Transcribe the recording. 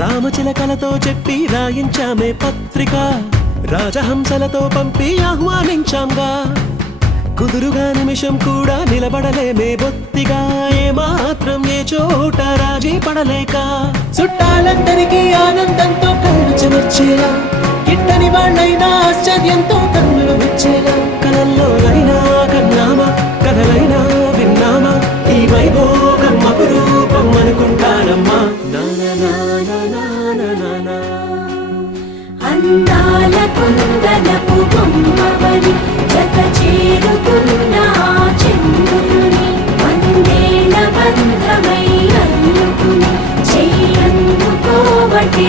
రామచిలకలతో చెప్పి రాయించామే పత్రిక రాజహంసలతో పంపి ఆహ్వానించాంగా కుదురుగా నిమిషం కూడా నిలబడలేమే బొత్తిగా ఏమాత్రం ఏ చోట రాజీ పడలేక చుట్టాలందరికీ ఆనందంతో కళ్ళు చెమర్చేలా గిట్టని వాళ్ళైనా ఆశ్చర్యంతో కన్నులు వచ్చేలా కలల్లోనైనా కన్నామా కథలైనా విన్నామా ఈ వైభోగం అపురూపం అనుకుంటానమ్మా అందాల కుందనపు బొమ్మవని జత చేరుకున్న చంద్రుని వందేల బంధమై అల్లుకుని చెయ్యందుకోవటే